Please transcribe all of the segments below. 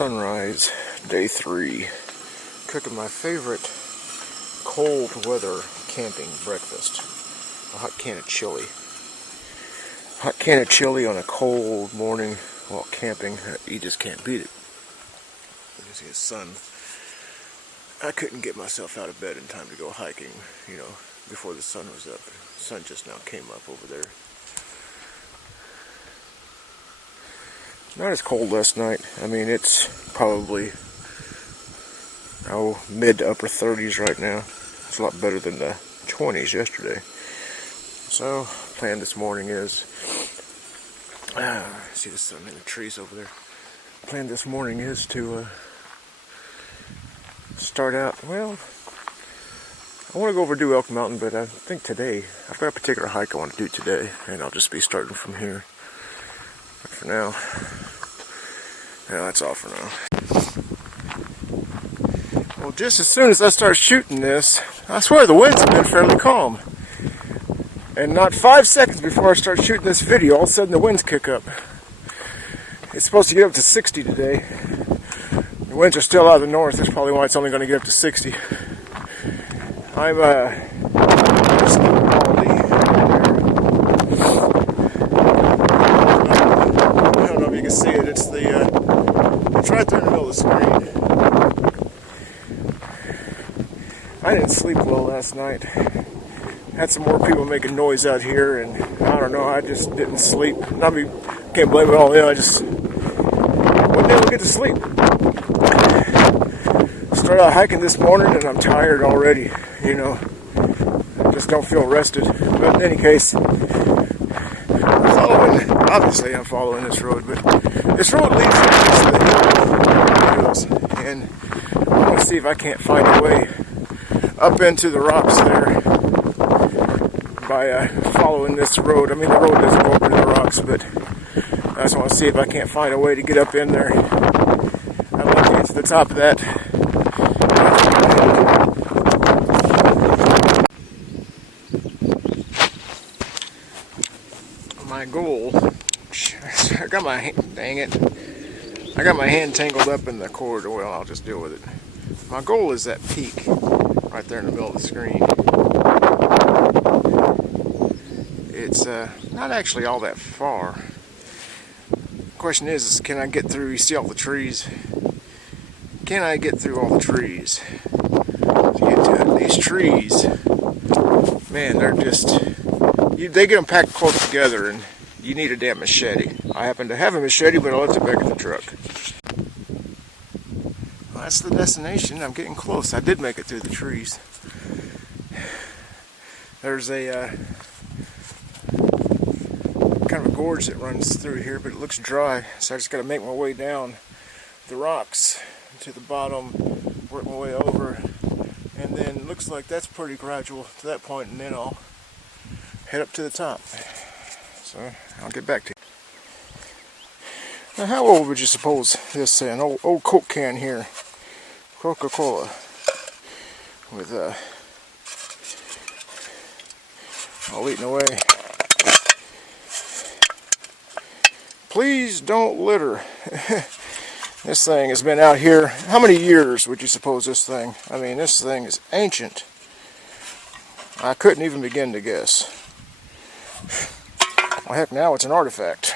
Sunrise, day 3. Cooking my favorite cold weather camping breakfast. A hot can of chili. Hot can of chili on a cold morning while camping. You just can't beat it. You can see the sun. I couldn't get myself out of bed in time to go hiking, before the sun was up. The sun just now came up over there. Not as cold last night. I mean, it's probably mid to upper 30s right now. It's a lot better than the 20s yesterday. So, plan this morning is see the sun in the trees over there. Plan this morning is to start out. Well, I want to go over to Elk Mountain, but I think today I've got a particular hike I want to do today, and I'll just be starting from here. But for now, yeah, that's all for now. Well, just as soon as I start shooting this, I swear the winds have been fairly calm. And not 5 seconds before I start shooting this video, all of a sudden the winds kick up. It's supposed to get up to 60 today. The winds are still out of the north. That's probably why it's only going to get up to 60. I'm just baldy here. I don't know if you can see it. It's right there in the middle of the screen. I didn't sleep well last night. Had some more people making noise out here, and I don't know, I just didn't sleep. Can't blame it all, I just wasn't able to get to sleep. Started out hiking this morning, and I'm tired already, I just don't feel rested. But in any case, obviously I'm following this road, but this road leads to the hills, and I want to see if I can't find a way up into the rocks there by following this road. I mean, the road doesn't go over to the rocks, but I just want to see if I can't find a way to get up in there. I'd like to get to the top of that. My goal, I got my hand tangled up in the cord. Well, I'll just deal with it. My goal is that peak right there in the middle of the screen. It's not actually all that far. The question is can I get through? You see all the trees? Can I get through all the trees? To get to these trees, man, they're just, they get them packed close together, and you need a damn machete. I happen to have a machete, but I left it back in the truck. Well, that's the destination. I'm getting close. I did make it through the trees. There's a kind of a gorge that runs through here, but it looks dry, so I just got to make my way down the rocks to the bottom, work my way over, and then it looks like that's pretty gradual to that point, and then I'll head up to the top. So I'll get back to you. Now, how old would you suppose this an old Coke can here, Coca-Cola, with all eaten away. Please don't litter. This thing has been out here. How many years would you suppose this thing? I mean, this thing is ancient. I couldn't even begin to guess. Well, heck, now it's an artifact.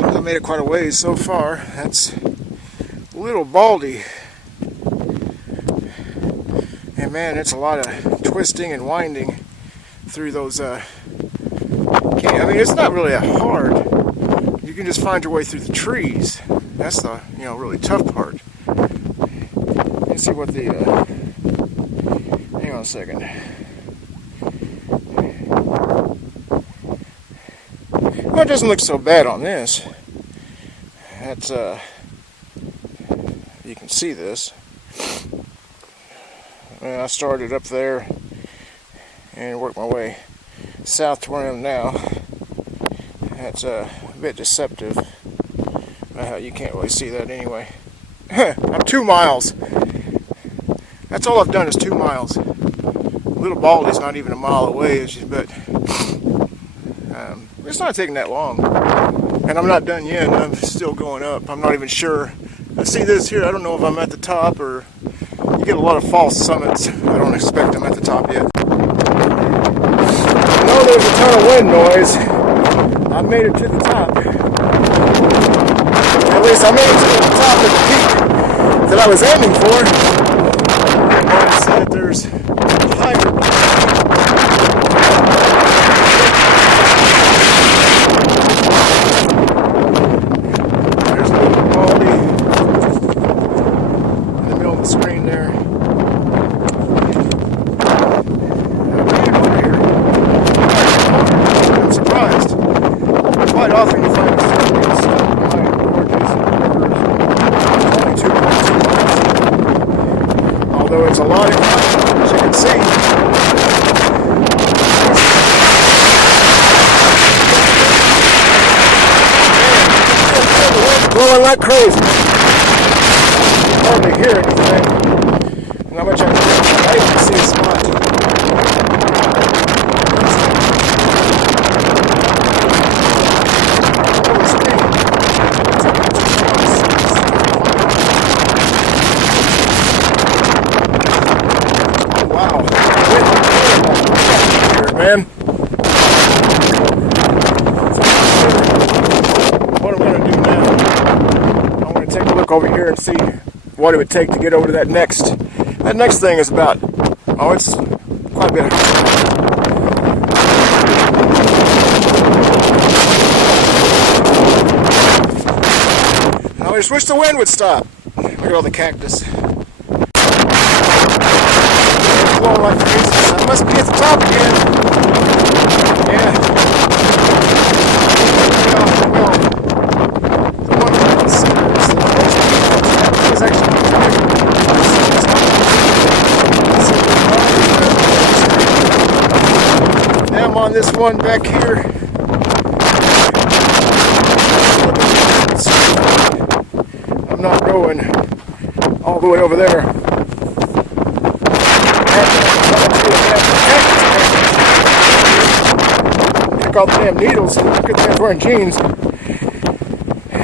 I made it quite a ways so far. That's a little baldy. And man, it's a lot of twisting and winding through those I mean, it's not really that hard. You can just find your way through the trees. That's the, really tough part. Let's see what the, hang on a second. Well, it doesn't look so bad on this. That's, you can see this. I started up there and worked my way south to where I am now. That's a bit deceptive. You can't really see that anyway. I'm 2 miles. That's all I've done is 2 miles. Little Baldy's not even a mile away, but it's not taking that long. And I'm not done yet. I'm still going up. I'm not even sure. I see this here. I don't know if I'm at the top, or you get a lot of false summits. I don't expect I'm at the top yet. I know there's a ton of wind noise. I made it to the top. At least I made it to the top of the peak that I was aiming for. And I said there's higher. There's a little baldy in the middle of the screen there. I'm surprised. Quite often you find these high gorges and rivers only 2.2 miles. Although it's a lot of climbing, as you can see. The wind's blowing like crazy. Hardly hear anything. Not much I can see a spot. Man. What I'm going to do now, I'm going to take a look over here and see what it would take to get over to that next. That next thing is about, oh, it's quite a bit higher. I just wish the wind would stop. Look at all the cactus. Blowing like crazy. So I must be at the top again. Yeah. Well, the one that I consider is the place is actually now I'm on this one back here. I'm not going all the way over there. Pick all the damn needles. Look at that, wearing jeans.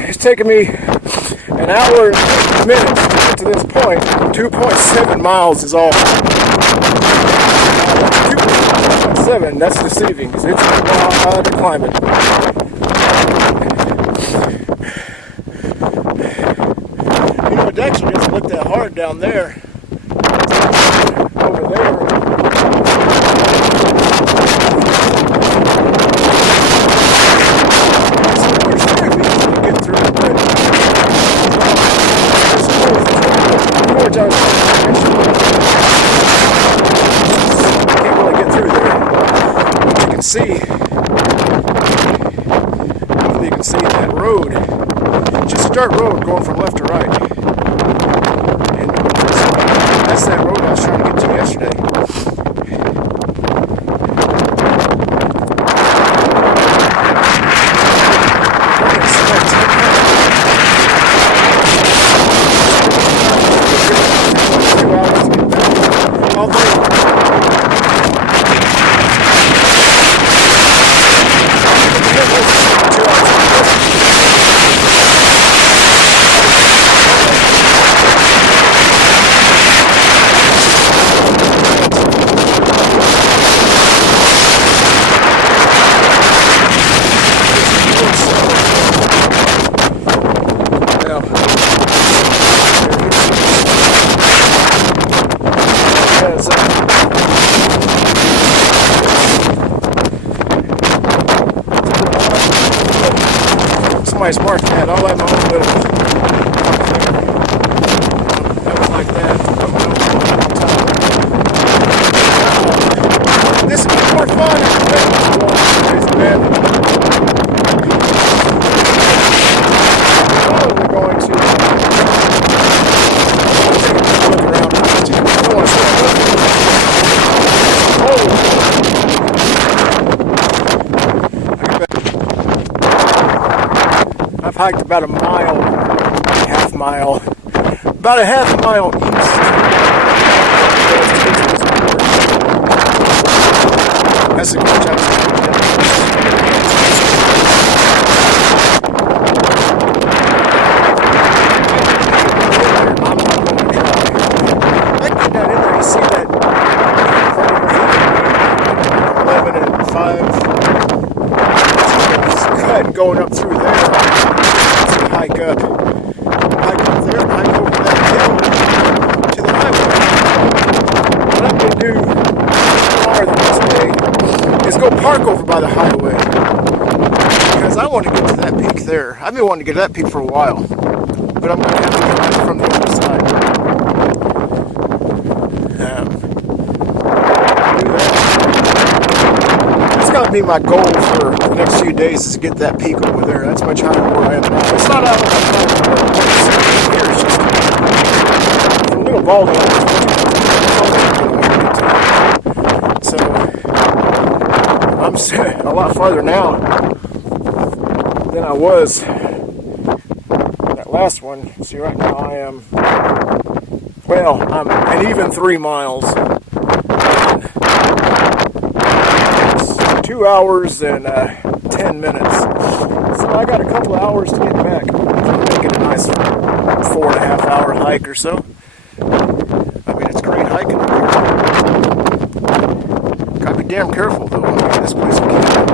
It's taken me an hour and 50 minutes to get to this point. 2.7 miles is all. 2.7, that's deceiving because it's a lot to climb it. You know, it actually doesn't look that hard down there. Over there. See, hopefully you can see that road. Just a dirt road going from left to right. And that's that road I was trying to get to yesterday. Somebody's marked that. I'll have my own little. That was like that. This is more fun. Man. Oh, we're going to take a look around. I've hiked about a mile, half mile, about a half mile east. That's a good job. ahead and going up through there. So hike up there, and hike over that hill to the highway. What I'm going to do tomorrow the next day is go park over by the highway, because I want to get to that peak there. I've been wanting to get to that peak for a while, but I'm going to have to come from the other side. That's going to be my goal for the next few days, is to get that peak over there. That's much higher than where I am now. It's not out of here, it's just a little baldy. So I'm a lot farther now than I was that last one. See, right now I am, well, I'm an even 3 miles. It's 2 hours and 10 minutes. So I got a couple of hours to get back. Make it a nice 4.5 hour hike or so. I mean, it's great hiking. Gotta be damn careful though. I mean, this place we can't.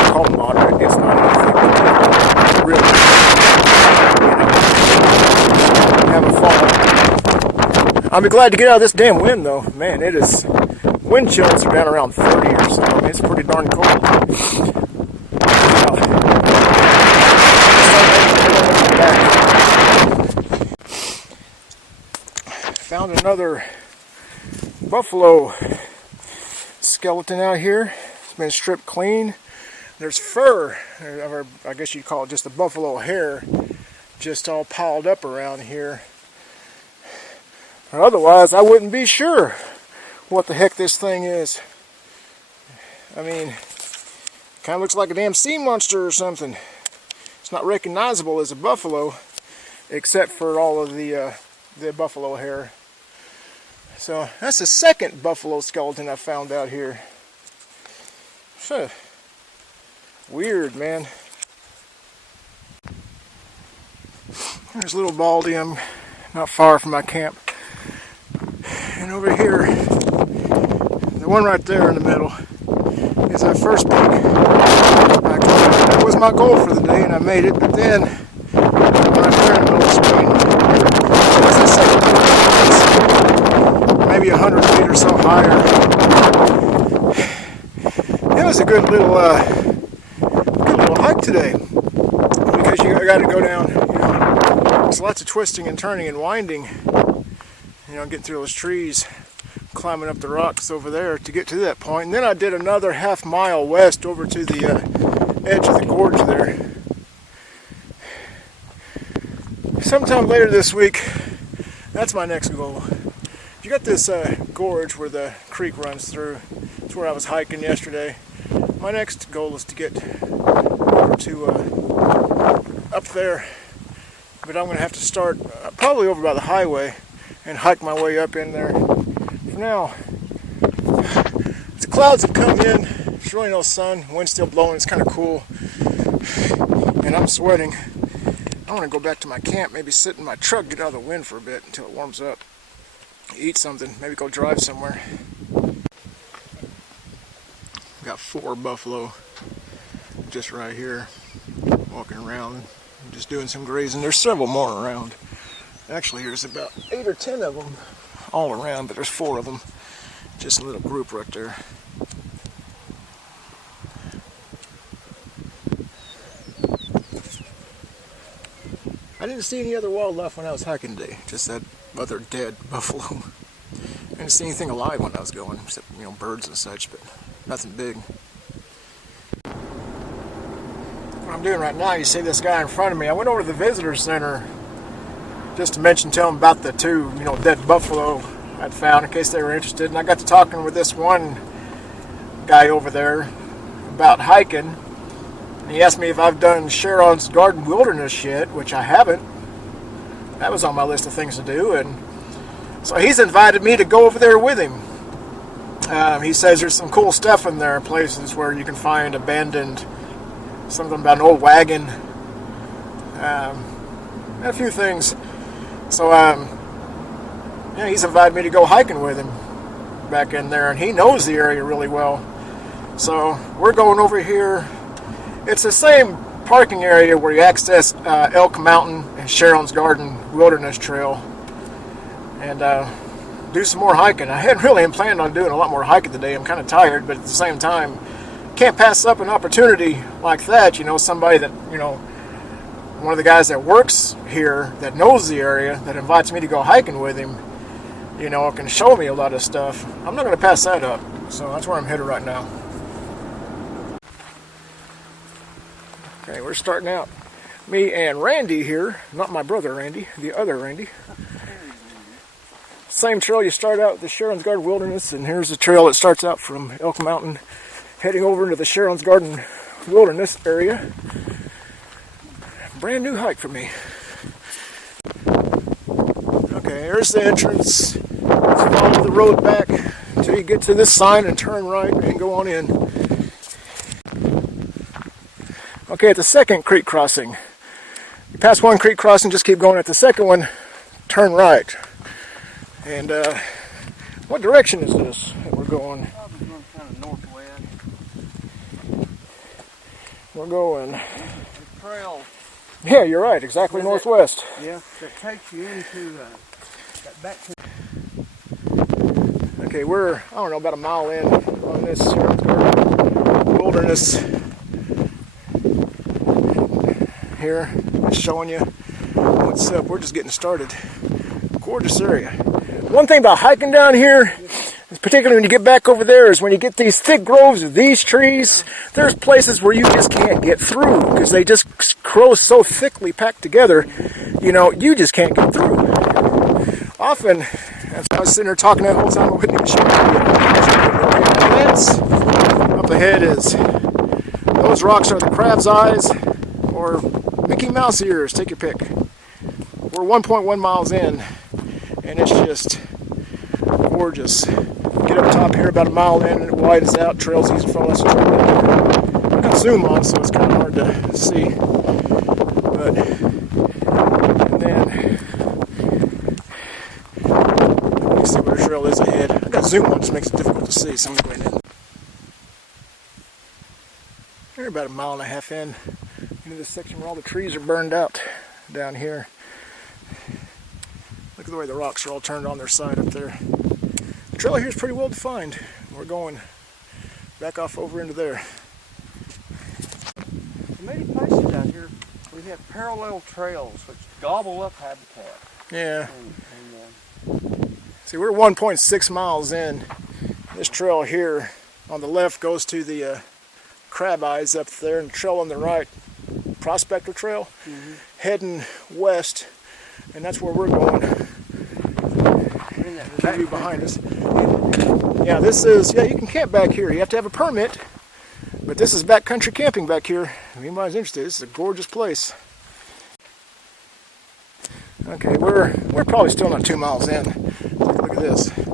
It's called moderate. It's not anything really. Have a fall. I'll be glad to get out of this damn wind though. Man, it is. Wind chills are down around 30 or so. I mean, it's pretty darn cold. Found another buffalo skeleton out here. It's been stripped clean. There's fur, or I guess you'd call it just the buffalo hair, just all piled up around here. Or otherwise, I wouldn't be sure what the heck this thing is. I mean, kind of looks like a damn sea monster or something. It's not recognizable as a buffalo, except for all of the buffalo hair. So that's the second buffalo skeleton I found out here. So weird, man. There's little Baldy. I'm not far from my camp. And over here, the one right there in the middle, is that first peak. That was my goal for the day, and I made it. But then, right there in the middle of the screen, was the second peak. Maybe 100 feet or so higher. It was a good little hike today, because you got to go down. You know, there's lots of twisting and turning and winding. You know, getting through those trees, climbing up the rocks over there to get to that point. And then I did another half mile west over to the edge of the gorge there. Sometime later this week, that's my next goal. You got this gorge where the creek runs through. It's where I was hiking yesterday. My next goal is to get over to up there, but I'm going to have to start probably over by the highway and hike my way up in there. For now, the clouds have come in. There's really no sun. Wind's still blowing. It's kind of cool, and I'm sweating. I want to go back to my camp, maybe sit in my truck, get out of the wind for a bit until it warms up. Eat something, maybe go drive somewhere. Got 4 buffalo just right here, walking around, just doing some grazing. There's several more around. Actually, there's about 8 or 10 of them all around, but there's 4 of them. Just a little group right there. I didn't see any other wildlife when I was hiking today, just that other dead buffalo. I didn't see anything alive when I was going, except, you know, birds and such, but nothing big. What I'm doing right now, you see this guy in front of me. I went over to the visitor center just to tell them about the 2, you know, dead buffalo I'd found in case they were interested. And I got to talking with this one guy over there about hiking. And he asked me if I've done Sharon's Garden Wilderness yet, which I haven't. That was on my list of things to do, and so he's invited me to go over there with him. He says there's some cool stuff in there, places where you can find abandoned, something about an old wagon, a few things. So yeah, he's invited me to go hiking with him back in there, and he knows the area really well. So we're going over here. It's the same parking area where you access Elk Mountain and Sharon's Garden Wilderness Trail, and do some more hiking. I hadn't really planned on doing a lot more hiking today. I'm kind of tired, but at the same time, can't pass up an opportunity like that. You know, somebody that, you know, one of the guys that works here that knows the area that invites me to go hiking with him, you know, can show me a lot of stuff. I'm not going to pass that up. So that's where I'm headed right now. Okay, we're starting out. Me and Randy here, not my brother Randy, the other Randy. Same trail you start out with the Sharon's Garden Wilderness, and here's the trail that starts out from Elk Mountain, heading over into the Sharon's Garden Wilderness area. Brand new hike for me. Okay, here's the entrance. Let's follow the road back until you get to this sign and turn right and go on in. Okay, at the second creek crossing. You pass one creek crossing, just keep going. At the second one, turn right. And what direction is this that we're going? Probably going kind of northwest. We're going. The trail. Yeah, you're right. Exactly northwest. Yeah, that takes you into back to. Okay, we're, I don't know, about a mile in on this wilderness here. Just showing you what's up. We're just getting started. Gorgeous area. One thing about hiking down here, particularly when you get back over there, is when you get these thick groves of these trees, there's places where you just can't get through because they just grow so thickly packed together, you know, you just can't get through. Often, as I was sitting there talking that whole time, I wouldn't even show you. Up ahead is, those rocks are the crab's eyes or Mickey Mouse ears, take your pick. We're 1.1 miles in, and it's just gorgeous. Get up top here about a mile in, and it widens out. Trail's easy to follow. That's a trail I got zoom on, so it's kind of hard to see. But and then you see where the trail is ahead. I got zoom on, just makes it difficult to see. So I'm going in. We're about a mile and a half in into this section where all the trees are burned out down here. Look at the way the rocks are all turned on their side up there. The trail here is pretty well defined. We're going back off over into there. Many places out here we have parallel trails which gobble up habitat. Yeah. See, we're 1.6 miles in. This trail here on the left goes to the crab eyes up there, and the trail on the right, Prospector Trail, heading west, and that's where we're going. View behind us. Yeah, this is, yeah, you can camp back here. You have to have a permit, but this is backcountry camping back here. If anybody's interested, this is a gorgeous place. Okay, we're probably still not 2 miles in. Look at this. You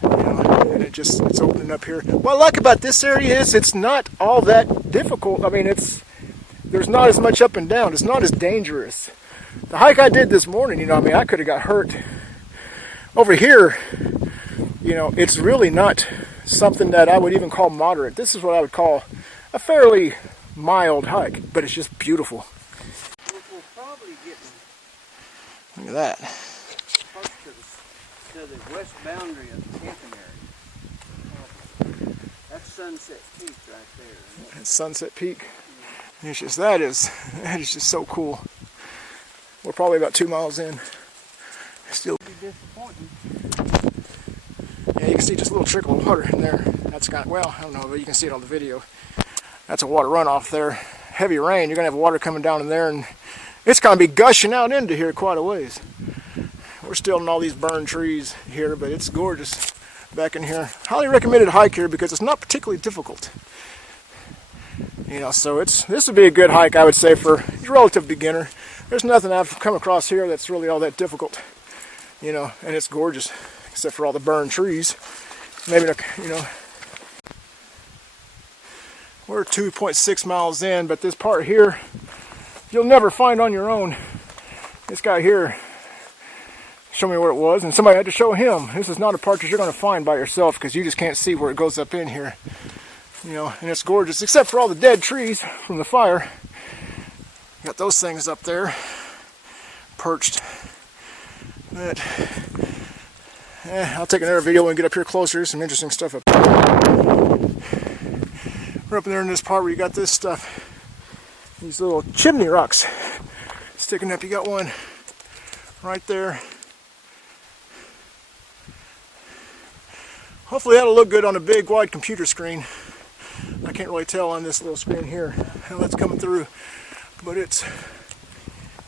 know, and it's opening up here. What I like about this area is it's not all that difficult. I mean, there's not as much up and down. It's not as dangerous. The hike I did this morning, you know, I mean, I could have got hurt. Over here, you know, it's really not something that I would even call moderate. This is what I would call a fairly mild hike, but it's just beautiful. We'll probably get Look at that. close to the west boundary of the camping area. That's Sunset Peak right there. That's Sunset Peak. It's just, that is just so cool. We're probably about 2 miles in. Still. Disappointing. Yeah, you can see just a little trickle of water in there. That's kind of, well, I don't know, but you can see it on the video. That's a water runoff there. Heavy rain, you're going to have water coming down in there, and it's going to be gushing out into here quite a ways. We're still in all these burned trees here, but it's gorgeous back in here. Highly recommended hike here because it's not particularly difficult. You know, so this would be a good hike, I would say, for a relative beginner. There's nothing I've come across here that's really all that difficult. You know, and it's gorgeous, except for all the burned trees. Maybe, you know, we're 2.6 miles in, but this part here, you'll never find on your own. This guy here showed me where it was, and somebody had to show him. This is not a part that you're going to find by yourself because you just can't see where it goes up in here. You know, and it's gorgeous, except for all the dead trees from the fire. Got those things up there, perched. But, I'll take another video when we get up here closer. Some interesting stuff up here. We're up there in this part where you got this stuff. These little chimney rocks sticking up. You got one right there. Hopefully that'll look good on a big wide computer screen. I can't really tell on this little screen here how that's coming through, but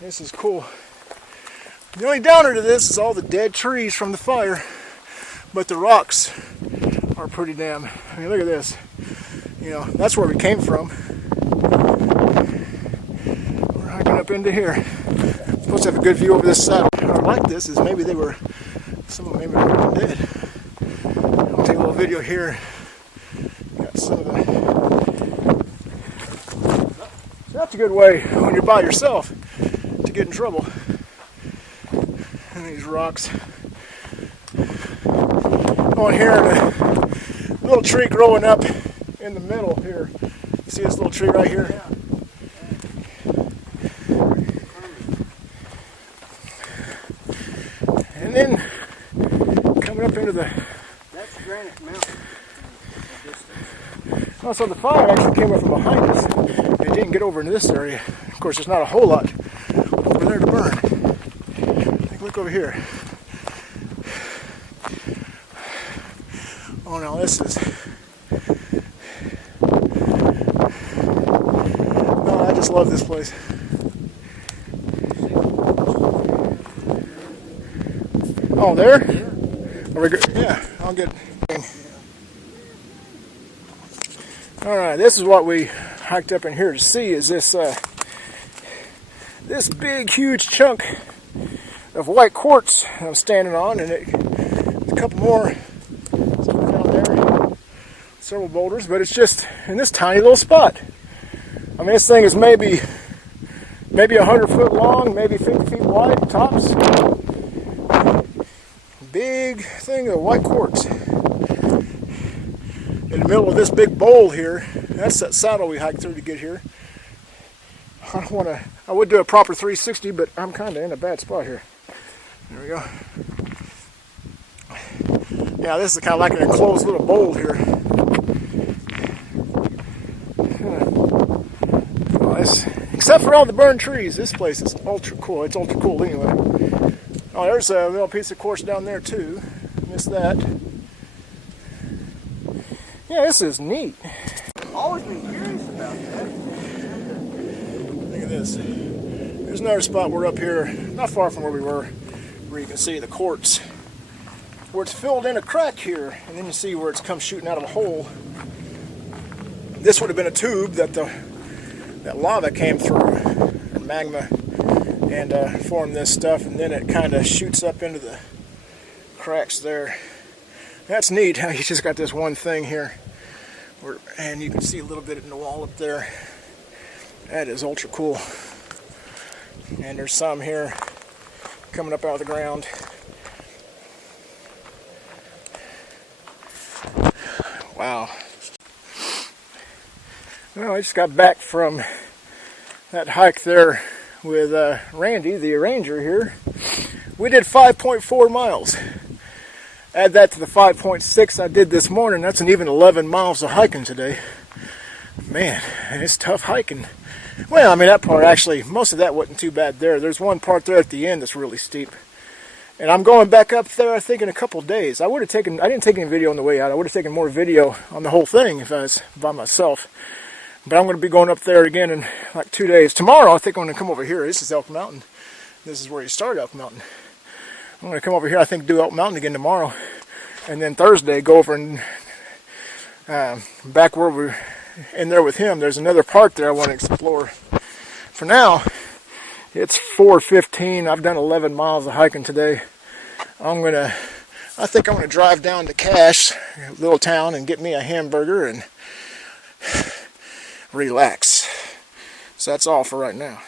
this is cool. The only downer to this is all the dead trees from the fire, but the rocks are pretty damn. I mean, look at this. You know, that's where we came from. We're hiking up into here. Supposed to have a good view over this side. What I like this is maybe they were, some of them maybe were dead. I'll take a little video here. Got some of them. So that's a good way when you're by yourself to get in trouble. And these rocks. On here, and a little tree growing up in the middle here. You see this little tree right here? And then coming up into the. That's Granite Mountain. Oh, so the fire actually came up from behind us. It didn't get over into this area. Of course, there's not a whole lot over there to burn. Take a look over here. Oh, now this is. Oh, I just love this place. Oh, there? Are we good? Yeah, I'll get. All right, this is what we hiked up in here to see. Is this this big, huge chunk of white quartz I'm standing on, and a couple more down there, several boulders, but it's just in this tiny little spot. I mean, this thing is maybe 100 foot long, maybe 50 feet wide, tops. Big thing of white quartz. In the middle of this big bowl here. That's that saddle we hiked through to get here. I would do a proper 360, but I'm kind of in a bad spot here. There we go. Yeah, this is kind of like an enclosed little bowl here. Except for all the burned trees, this place is ultra cool. It's ultra cool anyway. Oh, there's a little piece of quartz down there too. Missed that. Yeah, this is neat. I've always been curious about that. Look at this. There's another spot. We're up here, not far from where we were, where you can see the quartz, where it's filled in a crack here, and then you see where it's come shooting out of a hole. This would have been a tube that that lava came through, or magma, and formed this stuff, and then it kind of shoots up into the cracks there. That's neat how you just got this one thing here, and you can see a little bit in the wall up there. That is ultra cool. And there's some here coming up out of the ground. Wow. Well, I just got back from that hike there with Randy, the arranger here. We did 5.4 miles. Add that to the 5.6 I did this morning. That's an even 11 miles of hiking today. Man, it's tough hiking. Well, I mean, that part actually, most of that wasn't too bad there. There's one part there at the end that's really steep. And I'm going back up there, I think, in a couple days. I didn't take any video on the way out. I would have taken more video on the whole thing if I was by myself. But I'm going to be going up there again in like 2 days. Tomorrow, I think I'm going to come over here. This is Elk Mountain. This is where you start Elk Mountain. I'm going to come over here, I think, do Elk Mountain again tomorrow. And then Thursday, go over and back where we're in there with him. There's another part there I want to explore. For now, it's 4:15. I've done 11 miles of hiking today. I think I'm going to drive down to Cache, a little town, and get me a hamburger and relax. So that's all for right now.